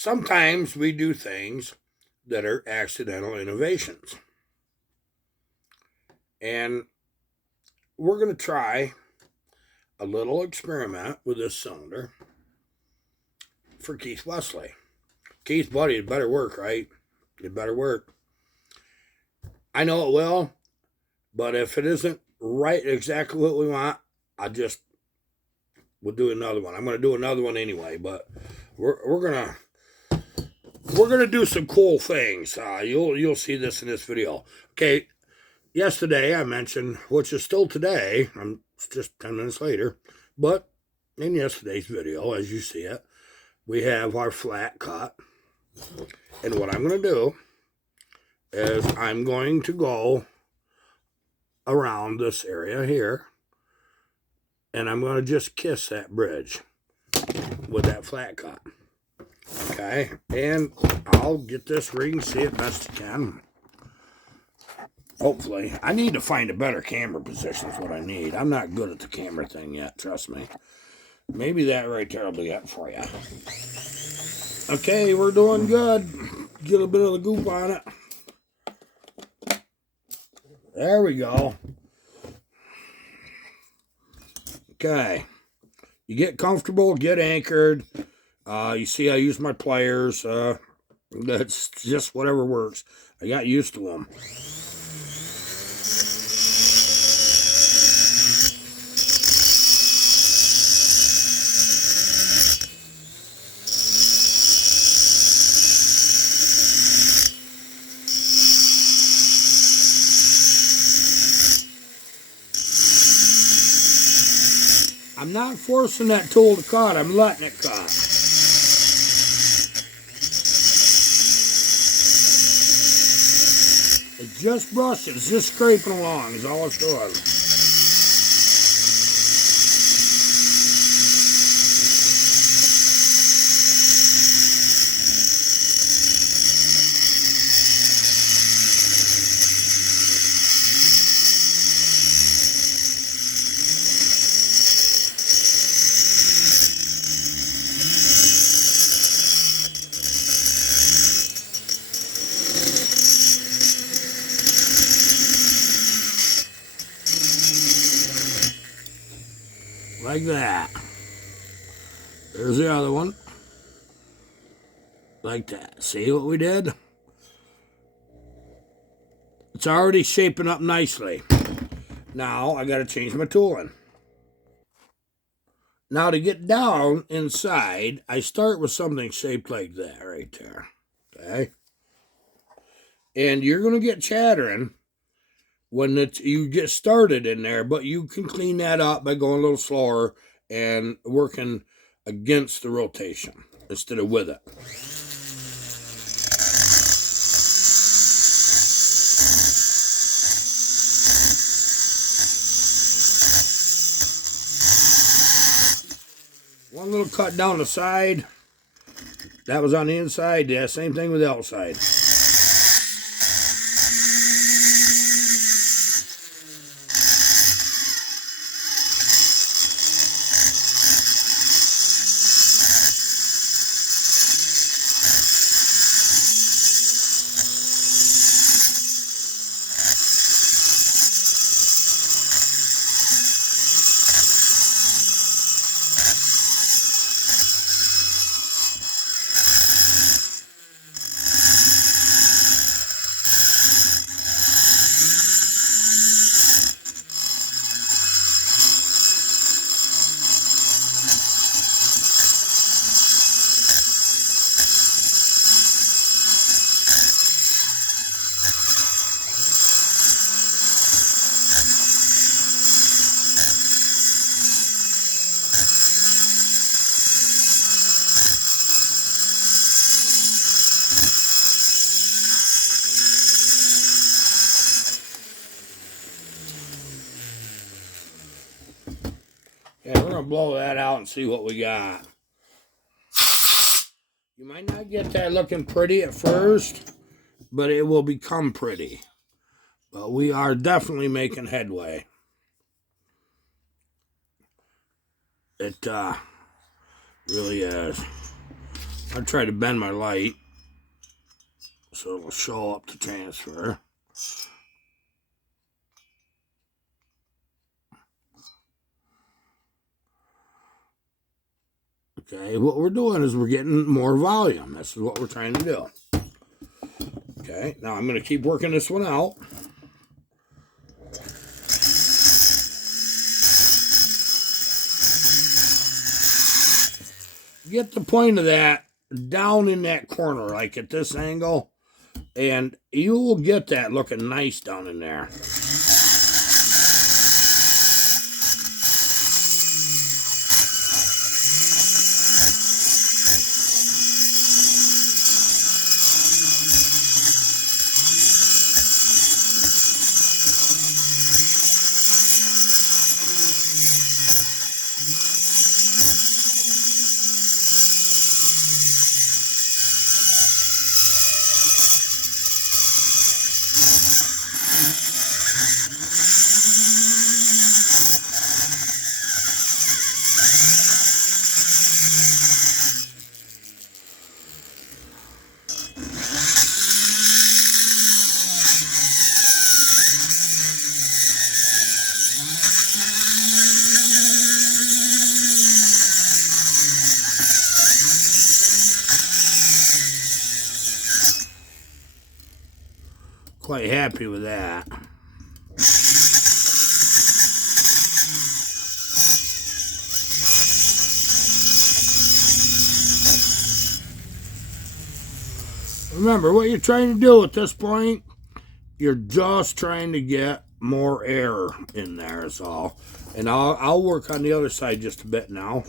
sometimes we do things that are accidental innovations. And we're going to try a little experiment with this cylinder for Keith Wesley. Keith, buddy, it better work, right? It better work. I know it will, but if it isn't right exactly what we want, we'll do another one. I'm going to do another one anyway, but we're gonna do some cool things. You'll see this in this video. Okay, yesterday I mentioned, which is still today. I'm just 10 minutes later, but in yesterday's video, as you see it, we have our flat cut, and what I'm going to do is I'm going to go around this area here, and I'm going to just kiss that bridge with that flat cut. Okay, and I'll get this where you can see it best you can. Hopefully. I need to find a better camera position is what I need. I'm not good at the camera thing yet, trust me. Maybe that right there will be it for you. Okay, we're doing good. Get a bit of the goop on it. There we go. Okay. You get comfortable, get anchored. You see I use my pliers. That's just whatever works. I got used to them. I'm not forcing that tool to cut, I'm letting it cut. It just brushes, it's just scraping along is all it's doing. Like that. There's the other one. Like that. See what we did? It's already shaping up nicely. Now I got to change my tooling. Now to get down inside, I start with something shaped like that right there. Okay? And you're going to get chattering when you get started in there, but you can clean that up by going a little slower and working against the rotation instead of with it. One little cut down the side. That was on the inside. Yeah, same thing with the outside. Yeah, we're going to blow that out and see what we got. You might not get that looking pretty at first, but it will become pretty. But we are definitely making headway. It really is. I try to bend my light so it'll show up the transfer. Okay, what we're doing is we're getting more volume. This is what we're trying to do. Okay, now I'm going to keep working this one out. Get the point of that down in that corner, like at this angle, and you will get that looking nice down in there. Quite happy with that. Remember, what you're trying to do at this point, you're just trying to get more air in there is all. And I'll work on the other side just a bit now.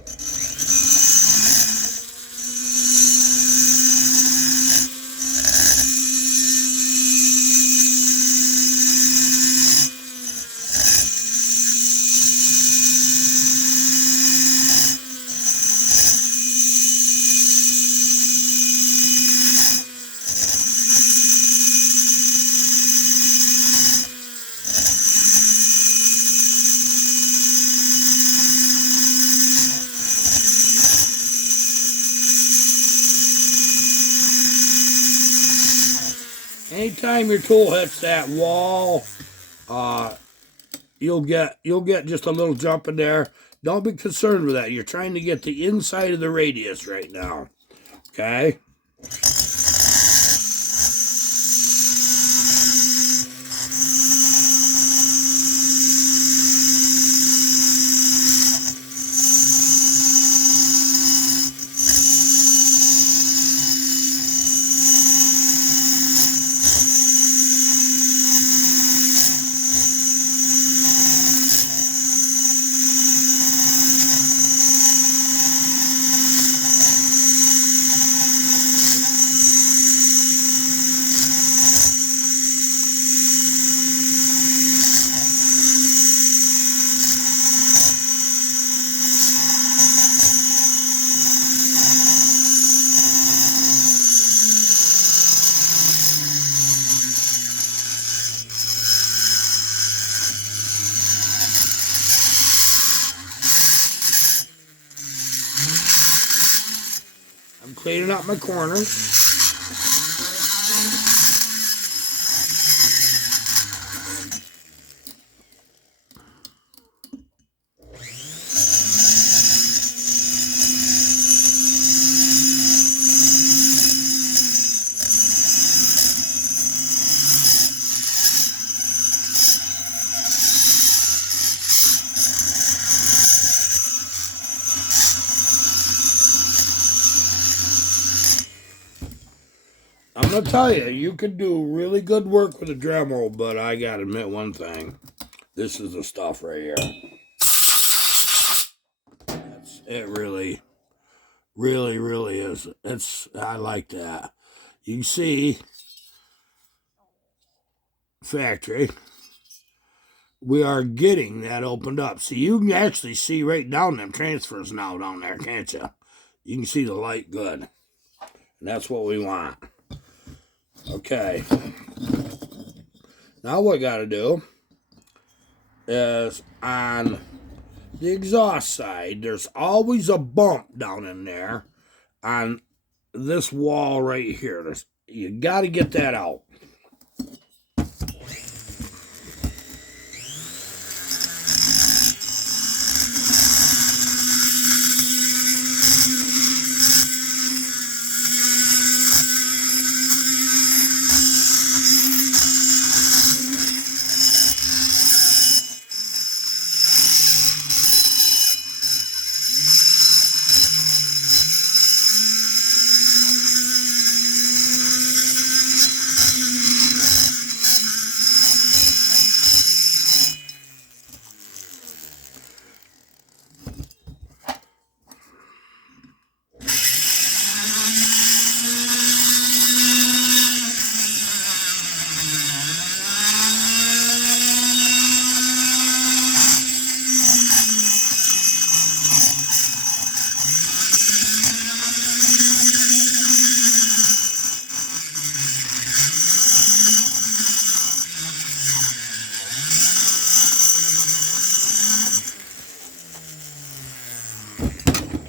Anytime your tool hits that wall, you'll get just a little jump in there. Don't be concerned with that. You're trying to get the inside of the radius right now. Okay? I'm cleaning up my corners. I'm going to tell you, you can do really good work with a Dremel, but I got to admit one thing. This is the stuff right here. It really, really, really is. I like that. You can see, factory, we are getting that opened up. So you can actually see right down them transfers now down there, can't you? You can see the light good. And that's what we want. Okay. Now what I got to do is on the exhaust side, there's always a bump down in there on this wall right here. You got to get that out.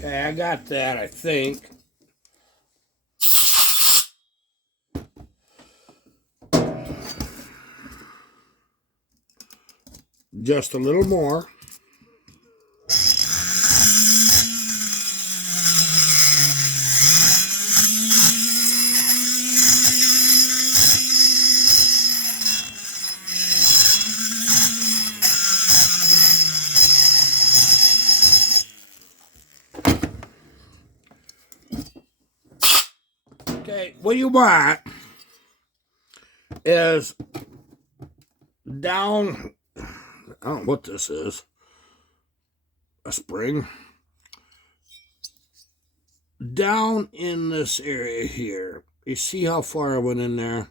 Okay, I got that, I think. Just a little more. Okay, what you want is down, I don't know what this is, a spring. Down in this area here, you see how far I went in there?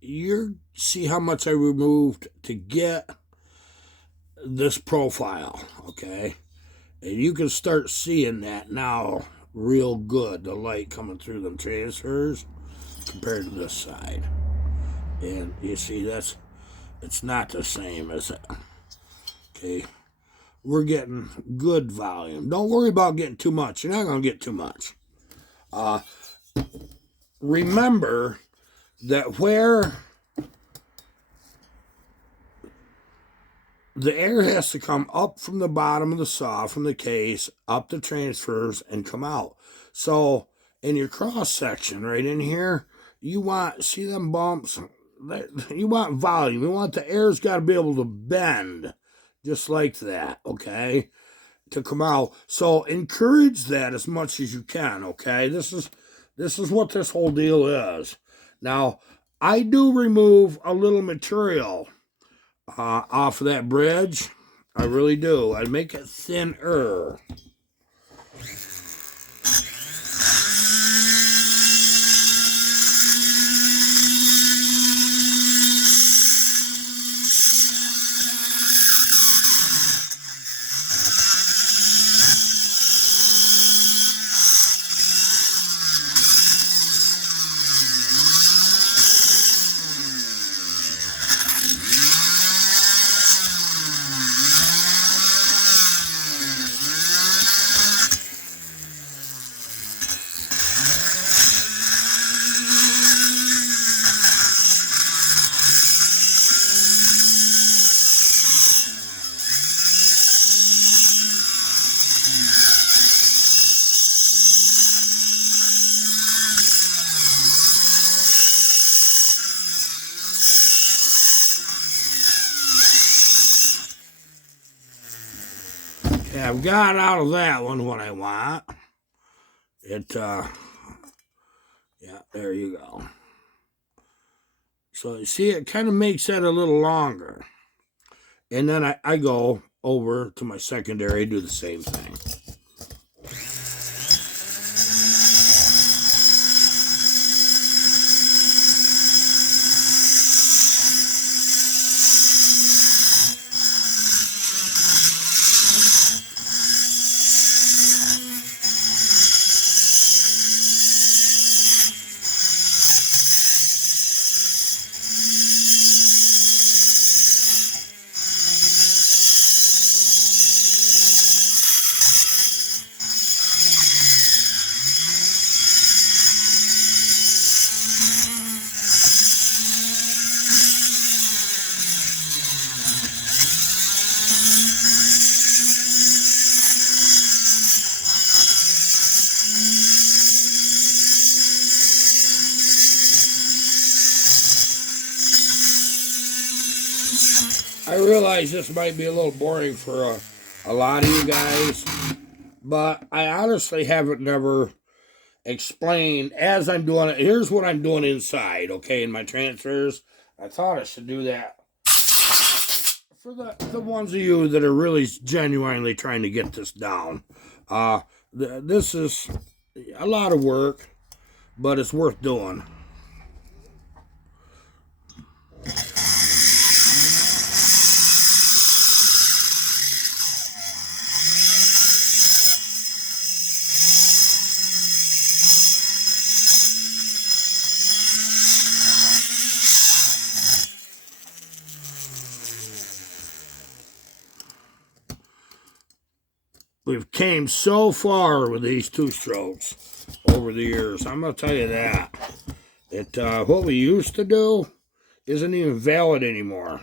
You see how much I removed to get this profile, okay? And you can start seeing that now real good, the light coming through them transfers compared to this side. And you see it's not the same as it. Okay, we're getting good volume. Don't worry about getting too much. You're not going to get too much. Remember that where the air has to come up from the bottom of the saw, from the case, up the transfers, and come out. So in your cross section right in here, you want, see them bumps? You want volume. You want the air's got to be able to bend just like that, okay, to come out. So encourage that as much as you can, okay? This is what this whole deal is. Now, I do remove a little material off of that bridge. I really do. I make it thinner. Okay, I've got out of that one what I want. Yeah, there you go. So you see, it kind of makes that a little longer. And then I go over to my secondary, do the same thing. I realize this might be a little boring for a lot of you guys, but I honestly haven't never explained as I'm doing it. Here's what I'm doing inside, okay, in my transfers. I thought I should do that for the ones of you that are really genuinely trying to get this down. This is a lot of work, but it's worth doing. We've came so far with these two strokes over the years. I'm going to tell you that. What we used to do isn't even valid anymore.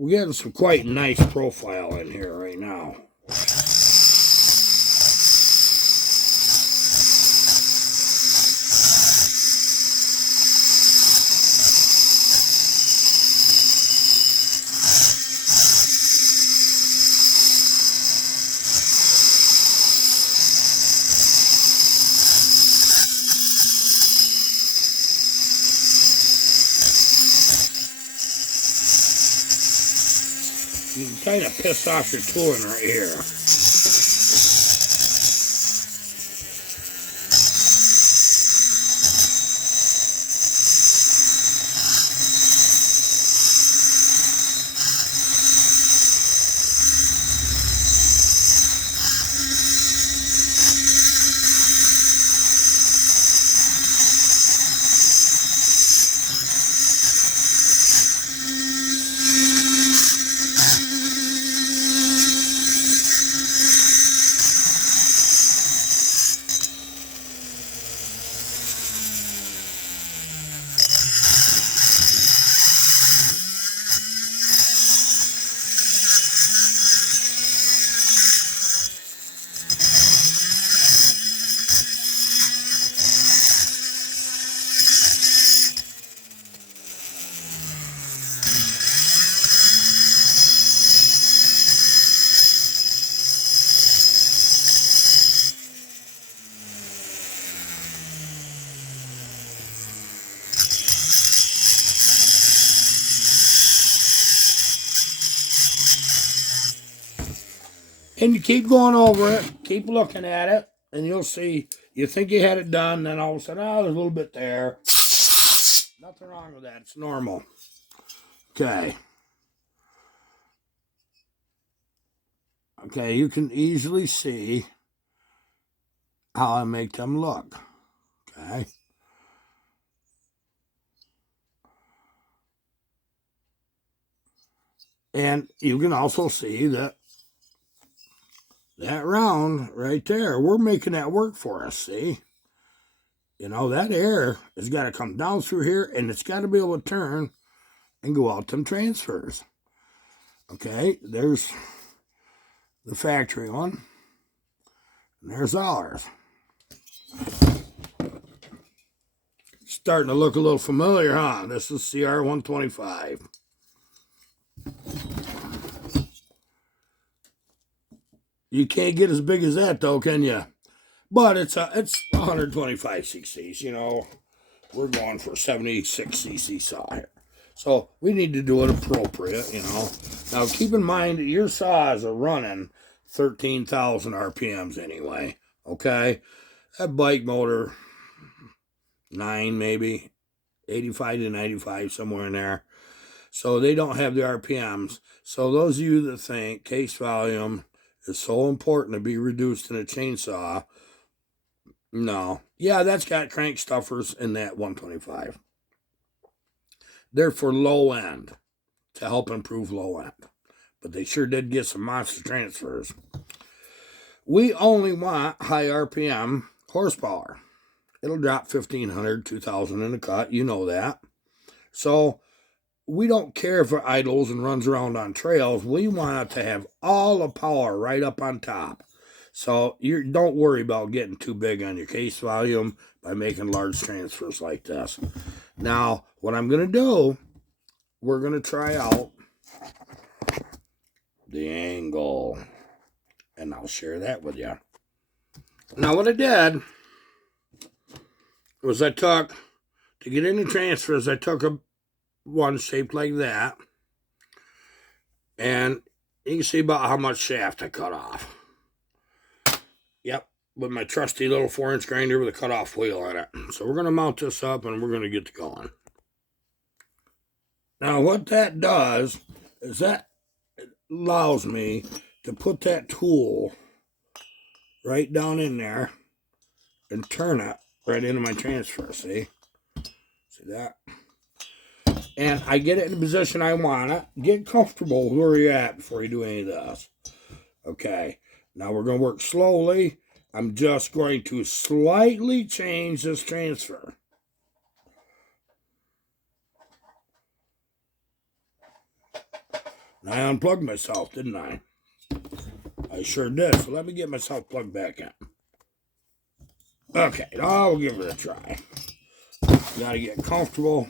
We're getting some quite nice profile in here right now. You can kind of piss off your tool in her ear. And you keep going over it, keep looking at it, and you'll see, you think you had it done, then all of a sudden, oh, there's a little bit there. Nothing wrong with that, it's normal. Okay. Okay, you can easily see how I make them look. Okay. And you can also see that round right there, we're making that work for us, see? You know, that air has got to come down through here, and it's got to be able to turn and go out them transfers. Okay, there's the factory one, and there's ours. Starting to look a little familiar, huh? This is CR125. You can't get as big as that, though, can you? But it's 125 cc's, you know. We're going for 76 cc saw here. So we need to do it appropriate, you know. Now keep in mind that your saws are running 13,000 RPMs anyway, okay? That bike motor, 9 maybe, 85 to 95, somewhere in there. So they don't have the RPMs. So those of you that think case volume is so important to be reduced in a chainsaw, no. Yeah, that's got crank stuffers in that 125. They're for low end, to help improve low end. But they sure did get some monster transfers. We only want high RPM horsepower. It'll drop 1,500, 2,000 in a cut. You know that. So we don't care if it idles and runs around on trails. We want it to have all the power right up on top. So you don't worry about getting too big on your case volume by making large transfers like this. Now, what I'm going to do, we're going to try out the angle. And I'll share that with you. Now, what I did was to get any transfers, I took one shaped like that. And you can see about how much shaft I cut off. Yep, with my trusty little 4-inch grinder with a cut-off wheel on it. So we're going to mount this up and we're going to get to going. Now, what that does is that allows me to put that tool right down in there and turn it right into my transfer, see? See that? And I get it in the position I want it. Get comfortable where you're at before you do any of this. Okay, now we're going to work slowly. I'm just going to slightly change this transfer. And I unplugged myself, didn't I? I sure did. So let me get myself plugged back in. Okay, I'll give it a try. Gotta get comfortable.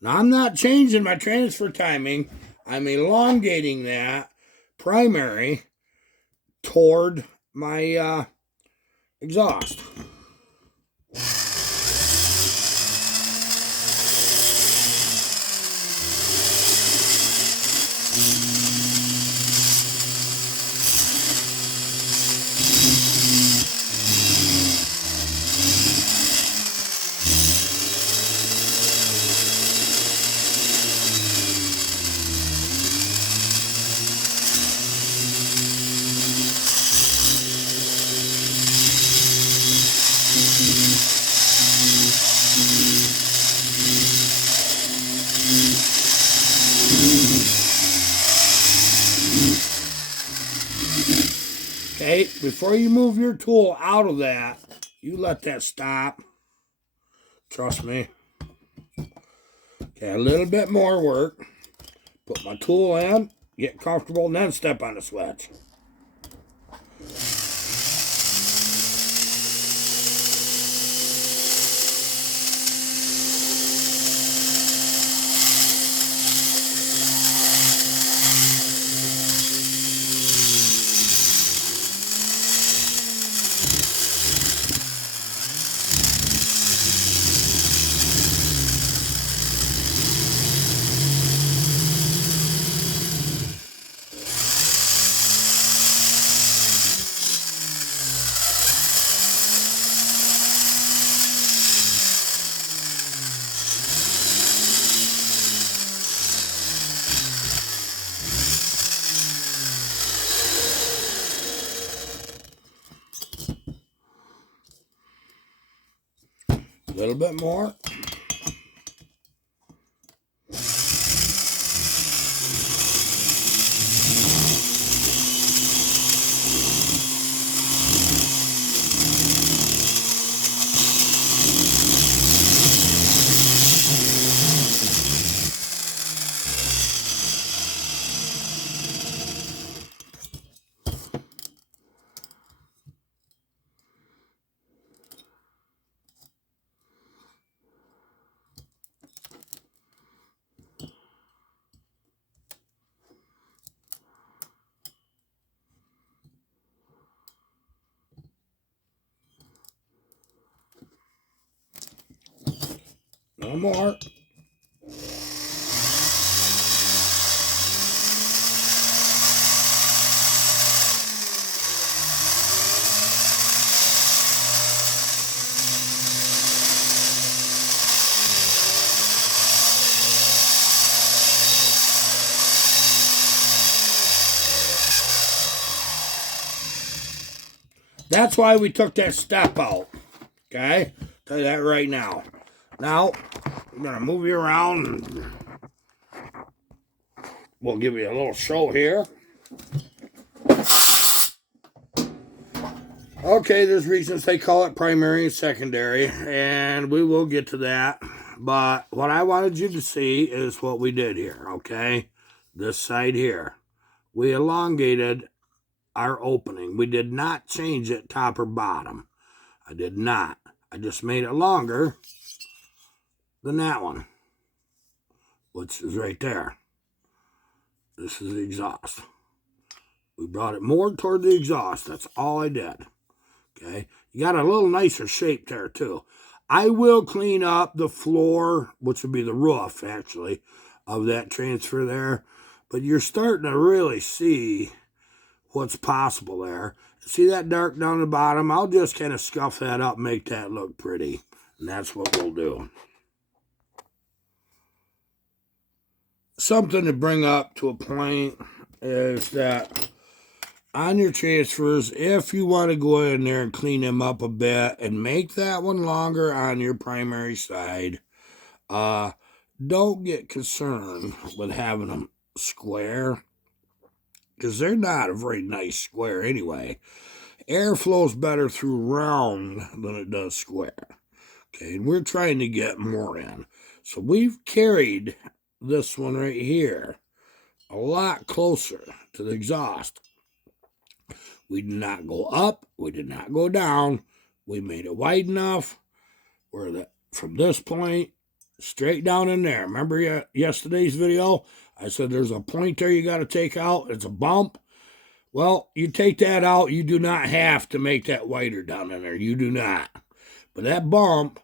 Now, I'm not changing my transfer timing. I'm elongating that primary toward my exhaust. Okay, before you move your tool out of that, you let that stop. Trust me. Okay, a little bit more work. Put my tool in, get comfortable, and then step on the switch. A little bit more. One more. That's why we took that step out. Okay? Tell you that right now. Now, I'm going to move you around and we'll give you a little show here. Okay, there's reasons they call it primary and secondary, and we will get to that. But what I wanted you to see is what we did here, okay? This side here. We elongated our opening. We did not change it top or bottom. I did not. I just made it longer than that one, which is right there. This is the exhaust. We brought it more toward the exhaust. That's all I did. Okay, you got a little nicer shape there too. I will clean up the floor, which would be the roof actually, of that transfer there. But you're starting to really see what's possible there. See that dark down the bottom? I'll just kind of scuff that up, make that look pretty. And that's what we'll do. Something to bring up to a point is that on your transfers, if you want to go in there and clean them up a bit and make that one longer on your primary side, don't get concerned with having them square, because they're not a very nice square anyway. Air flows better through round than it does square. Okay, and we're trying to get more in. So we've carried this one right here a lot closer to the exhaust. We did not go up. We did not go down. We made it wide enough where that from this point straight down in there. Remember yesterday's video? I said there's a point there you got to take out. It's a bump. Well, you take that out. You do not have to make that wider down in there. You do not. But that bump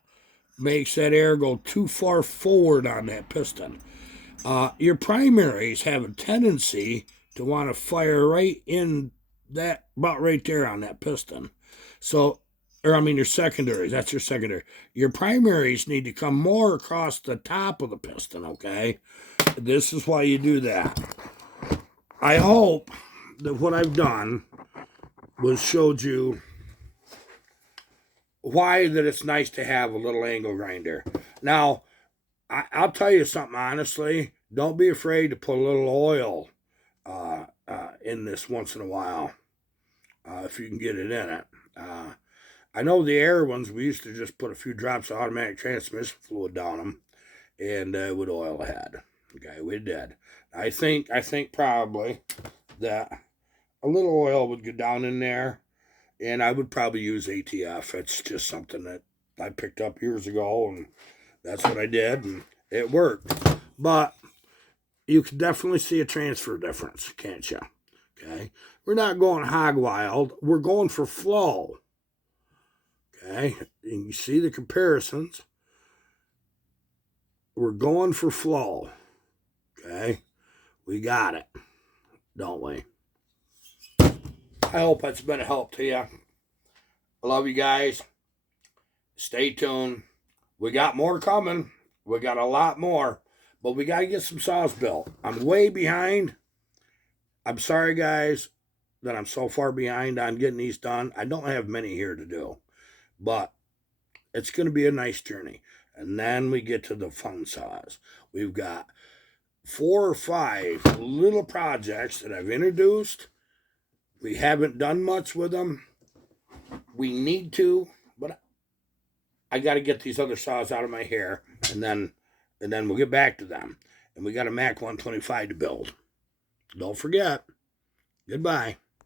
makes that air go too far forward on that piston. Your primaries have a tendency to want to fire right in that, about right there on that piston. So, or I mean your secondaries, that's your secondary. Your primaries need to come more across the top of the piston, okay? This is why you do that. I hope that what I've done was showed you why that it's nice to have a little angle grinder. Now, I'll tell you something honestly. Don't be afraid to put a little oil in this once in a while, if you can get it in it. I know the air ones, we used to just put a few drops of automatic transmission fluid down them, and would oil ahead. Okay, we did. I think probably that a little oil would go down in there, and I would probably use ATF. It's just something that I picked up years ago, and that's what I did, and it worked. But you can definitely see a transfer difference, can't you? Okay, we're not going hog wild. We're going for flow. Okay, and you see the comparisons. We're going for flow. Okay, we got it, don't we? I hope that's been a help to you. I love you guys. Stay tuned. We got more coming. We got a lot more. But we got to get some saws built. I'm way behind. I'm sorry, guys, that I'm so far behind on getting these done. I don't have many here to do. But it's going to be a nice journey. And then we get to the fun saws. We've got 4 or 5 little projects that I've introduced. We haven't done much with them. We need to, but I got to get these other saws out of my hair, and then we'll get back to them. And we got a Mac 125 to build. Don't forget. Goodbye.